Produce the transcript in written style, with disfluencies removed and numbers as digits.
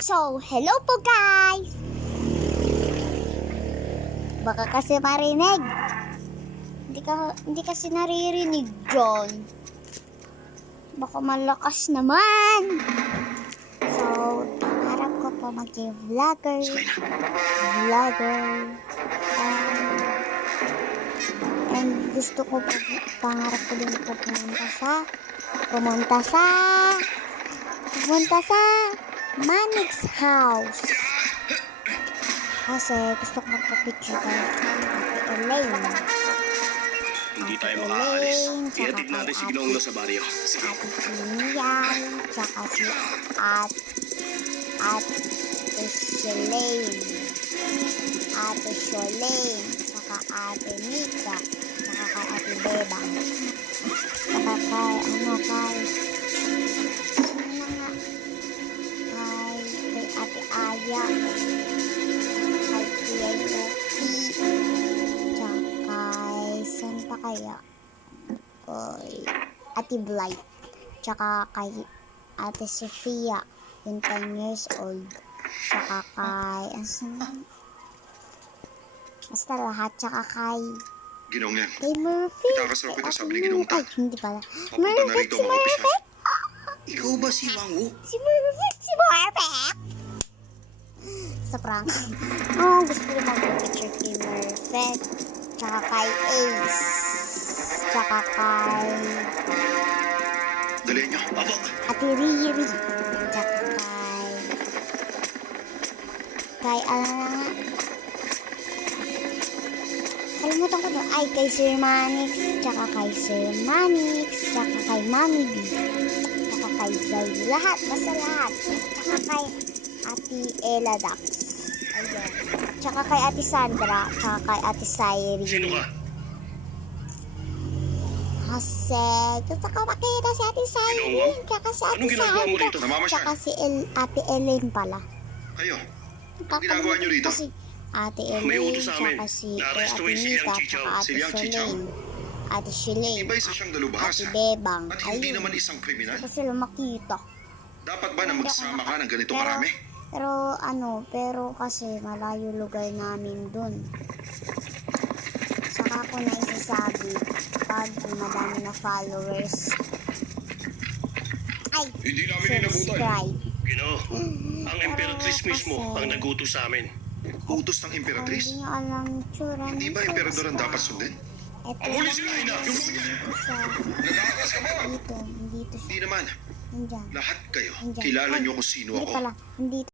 So, hello po guys! Baka kasi marinig. Hindi kasi naririnig John. Baka malakas naman. So, harap ko po maging vlogger. And gusto ko po, pangarap ko din po pumunta sa Manix house. Kasi gusto ko magpa-picture tayo kay Ate Elaine. Hindi tayo makaalis. Ihatid natin si Ginong sa baryo. Ate Tinian, tsaka si Ate Shelaine. Ate Sholaine, tsaka Ate Mika, tsaka kay Ate Bebang. Tsaka kay Ate Aya, kay Tia Yuki, tsaka saan pa kaya? Kay Ate Blight, tsaka kay Ate Sofia, yung 10 years old, tsaka kay basta lahat, tsaka kay Ginong yan. kay Murphy. Itakasarap kita, sabi ni Ginong ta. Ay, hindi pala. Papunta na rito, Si mag-office Murphy? Ikaw ba si Wangwo? Si Murphy! Sa prank. Gusto ko mag-picture kay Murphy. Tsaka kay Ace. Tsaka kay Dali niyo. Apo. Ate Riri. Tsaka kay kalimutan ko doon. Ay, kay Sir Manix. Tsaka kay Sir Manix. Tsaka kay Mami B. Tsaka kay Zay. Lahat. Basta lahat. Tsaka kay Ate Ella Dax. Ayan. Tsaka kay Ate Sandra. Tsaka kay Ate Sairi. Sino ka? Kasi gusto ko makita si Ate Sairi. Tsaka si Ate Anong ginagawa mo Sandra. rito? Namamasyal? Tsaka si Ate Elaine pala. Kayo. Anong ginagawa niyo rito? Kasi Ate May Elaine, utos sa amin. tsaka si Na-arrestuhin Ate si Liang Mika, Chichaw. tsaka Ate Si Liang Chichaw? Sholaine. Ate Sholaine. Iba isa siyang dalubhasa. Ate Bebang. At hindi Ayun. naman isang kriminal. Kasi lumakita. Dapat ba na magsama ka ng ganito karami? Pero kasi malayo lugar namin dun. Saka ko na isasabi pag madami na followers. Ay, Hindi namin inabutan. subscribe. Ginoo, ang Imperatrice mismo kasi- ang nagutos sa amin. Utos ng Hindi Imperatrice? nyo alam yung tsura Hindi ng ba Emperador ang subscribe. dapat sundin? Ito Ang huli sila, ina! Yung mga yan! siya. Nag-aakas ka ba? Dito siya. Hindi naman. Nandyan. Lahat kayo, Nandyan. kilala Ay, niyo kung sino Hindi ako. pala. Hindi